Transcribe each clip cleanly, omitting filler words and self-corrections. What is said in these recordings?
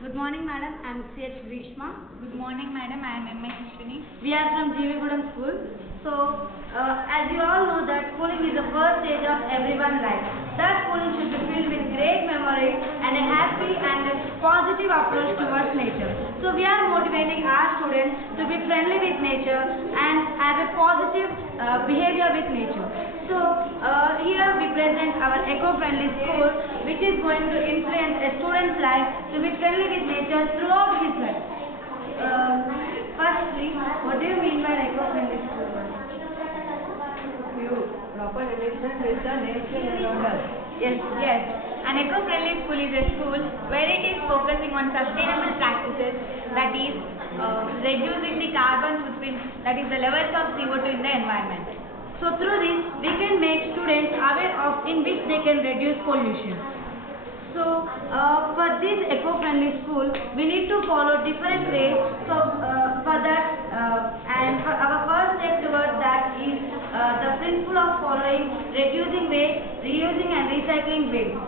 Good morning, madam. I am C.H. Grishma. Good morning, madam. I am M.A. Krishni. We are from Jeevigudam School. So, as you all know that schooling is the first stage of everyone's life. That schooling should be filled with great memories and a happy and positive approach towards nature. So, we are motivating our students to be friendly with nature and have a positive behavior with nature. So, here we present our eco-friendly school, which is going to influence a student's life to be friendly with nature throughout his life. Firstly, what do you mean by eco-friendly school? You proper relation with the nature around us. Yes. An eco-friendly school is a school where it is focusing on sustainable practices, that is, reducing the carbon footprint, that is the levels of CO2 in the environment. So through this, we can make students aware of in which they can reduce pollution. So for this eco-friendly school, we need to follow different ways. So for that, and for our first step towards that is the principle of following reducing waste, reusing and recycling waste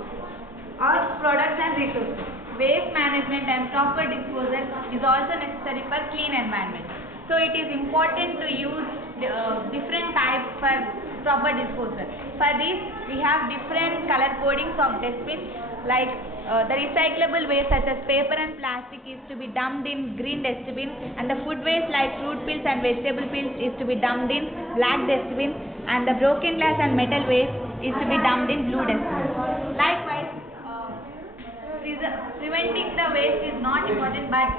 of products and resources. Waste management and proper disposal is also necessary for clean environment. So it is important to use different types for proper disposal. For this, we have different color codings of dustbins, like the recyclable waste such as paper and plastic is to be dumped in green dustbin, and the food waste like fruit peels and vegetable peels is to be dumped in black dustbin, and the broken glass and metal waste is to be dumped in blue dustbin. Likewise, preventing the waste is not important, but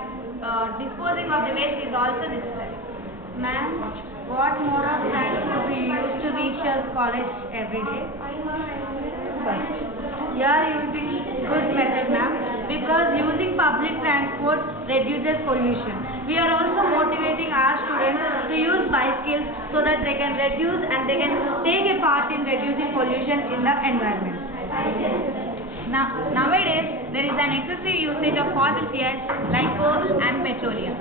disposing of the waste is also necessary. Ma'am, what mode of transport we use to reach your college every day? First, you are using good method, ma'am, because using public transport reduces pollution. We are also motivating our students to use bicycles so that they can reduce and they can take a part in reducing pollution in the environment. Nowadays, there is an excessive usage of fossil fuels like coal and petroleum.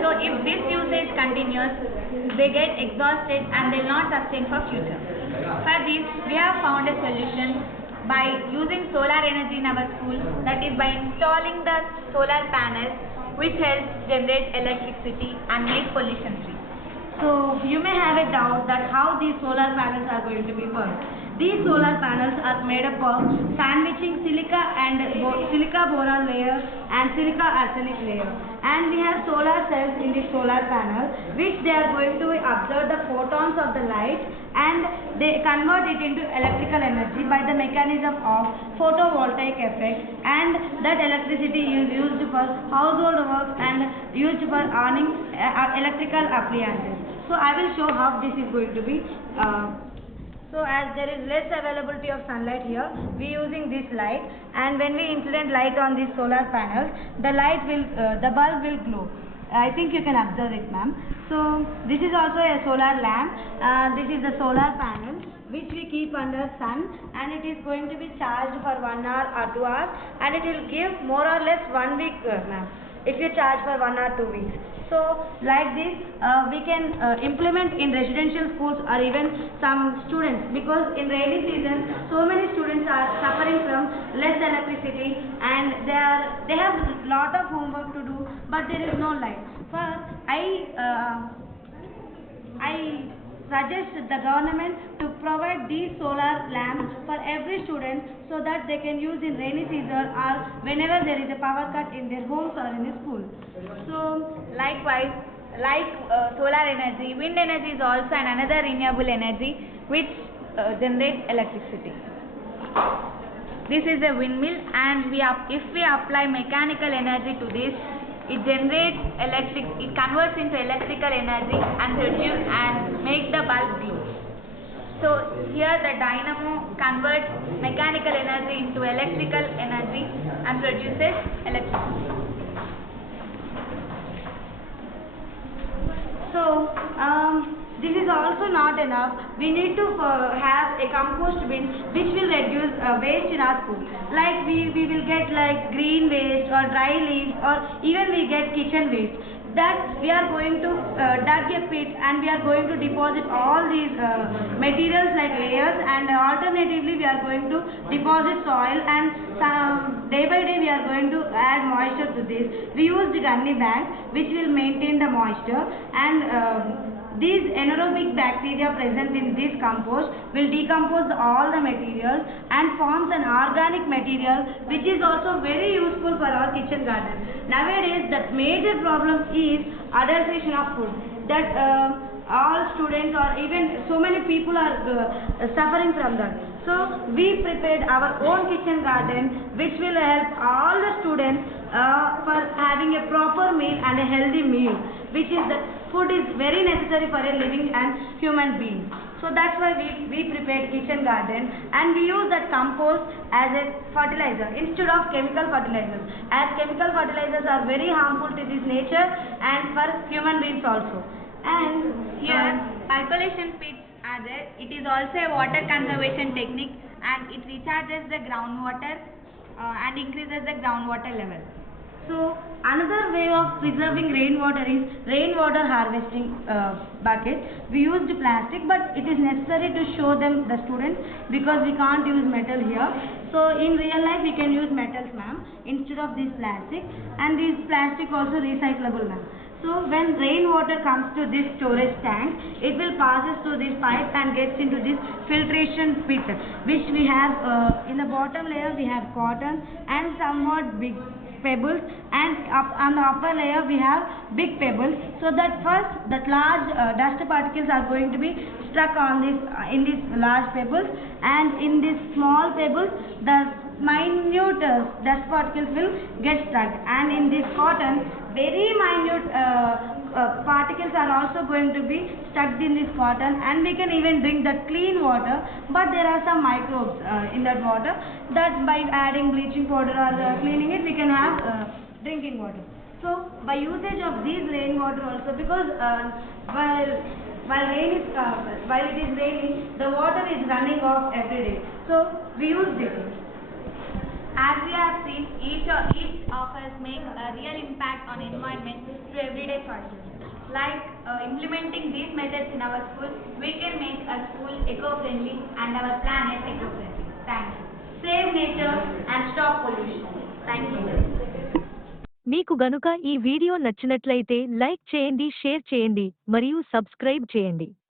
So if this usage continues, they get exhausted and they will not sustain for future. For this, we have found a solution by using solar energy in our school, that is by installing the solar panels which helps generate electricity and make pollution free. So you may have a doubt that how these solar panels are going to be worked. These solar panels are made up of sandwiching silica and silica boron layer and silica arsenic layer, and we have solar cells in the solar panel which they are going to absorb the photons of the light and they convert it into electrical energy by the mechanism of photovoltaic effect, and that electricity is used for household works and used for earning electrical appliances. So I will show how this is going to be. So as there is less availability of sunlight here, we using this light, and when we incident light on these solar panels, the light will, the bulb will glow. I think you can observe it, ma'am. So this is also a solar lamp. This is the solar panel which we keep under sun, and it is going to be charged for 1 hour or 2 hours, and it will give more or less 1 week, ma'am, if you charge for 1 or 2 weeks. So like this, we can implement in residential schools or even some students, because in rainy season so many students are suffering from less electricity and they have lot of homework to do, but there is no light. First, I suggest the government to provide these solar lamps for every student so that they can use in rainy season or whenever there is a power cut in their homes or in a school. So likewise, like solar energy, wind energy is also another renewable energy which generates electricity. This is a windmill, and if we apply mechanical energy to this, it converts into electrical energy and produce and make the bulb glow. So here the dynamo converts mechanical energy into electrical energy and produces electricity. So this is also not enough. We need to have a compost bin which will reduce waste in our school. Like we will get like green waste or dry leaves, or even we get kitchen waste. that we are going to dug a pit and we are going to deposit all these materials like layers, and alternatively we are going to deposit soil, and day by day we are going to add moisture to this. We used gunny bag which will maintain the moisture, and these anaerobic bacteria present in this compost will decompose all the materials and forms an organic material which is also very useful for our kitchen garden. Nowadays the major problem is adulteration of food, that all students or even so many people are suffering from that. So we prepared our own kitchen garden which will help all the students for having a proper meal and a healthy meal, which is that food is very necessary for a living and human being. So that's why we prepared kitchen garden, and we use that compost as a fertilizer instead of chemical fertilizers, as chemical fertilizers are very harmful to this nature and for human beings also. And Here, percolation pits are there. It is also a water conservation technique, and it recharges the groundwater and increases the groundwater level. so another way of preserving rainwater is rainwater harvesting bucket. We used plastic, but it is necessary to show them the students because we can't use metal here. So in real life we can use metals, ma'am, instead of this plastic, and this plastic also recyclable, ma'am. So when rainwater comes to this storage tank, it will passes through this pipe and gets into this filtration pit, which we have in the bottom layer we have cotton and somewhat big pebbles, and up on the upper layer we have big pebbles, so that first that large dust particles are going to be stuck on this in these large pebbles, and in these small pebbles the minute dust particles will get stuck, and in this cotton very minute particles are also going to be stuck in this cotton, and we can even drink that clean water, but there are some microbes in that water, that by adding bleaching powder or cleaning it we can have drinking water. So by usage of these rainwater also, because while it is raining, the water is running off every day, so we use this. As we have seen, each of us make a real impact on environment through everyday choices. Like implementing these methods in our school, we can make our school eco-friendly and our planet eco-friendly. Thank you. Save nature and stop pollution. Thank you. మీకు గనుక ఈ video నచ్చినట్లయితే like చేయండి, share చేయండి మరియు subscribe చేయండి.